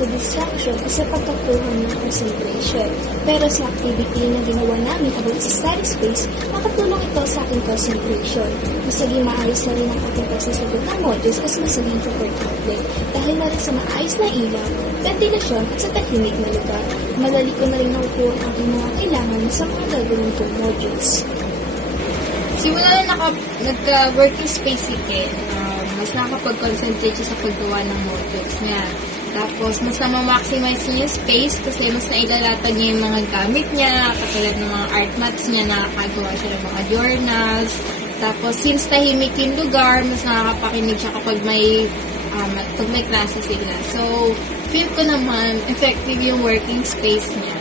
sa distraction o sa pagkakuha ng concentration. Pero sa activity na ginawa namin about sa study space, makatulong ito sa aking concentration. Mas naging maayos na rin ang aking pagsasagot ng modules kasi mas naging komportable. Dahil na rin sa maayos na ilaw, ventilasyon at sa tahimik na lugar, madali ko na rin nakukuha ang aking mga kailangan sa mga gagawin kong modules. Simula na nagka-working space si Ken, mas nakakapag-concentrate siya sa paggawa ng modules niya. Tapos, mas na-maximize niya yung space kasi mas nailalatan niya yung mga gamit niya, katulad ng mga art mats niya, nakakagawa siya ng mga journals. Tapos, since tahimik yung lugar, mas nakakapakinig siya kapag may klase sila. So, feel ko naman effective yung working space niya.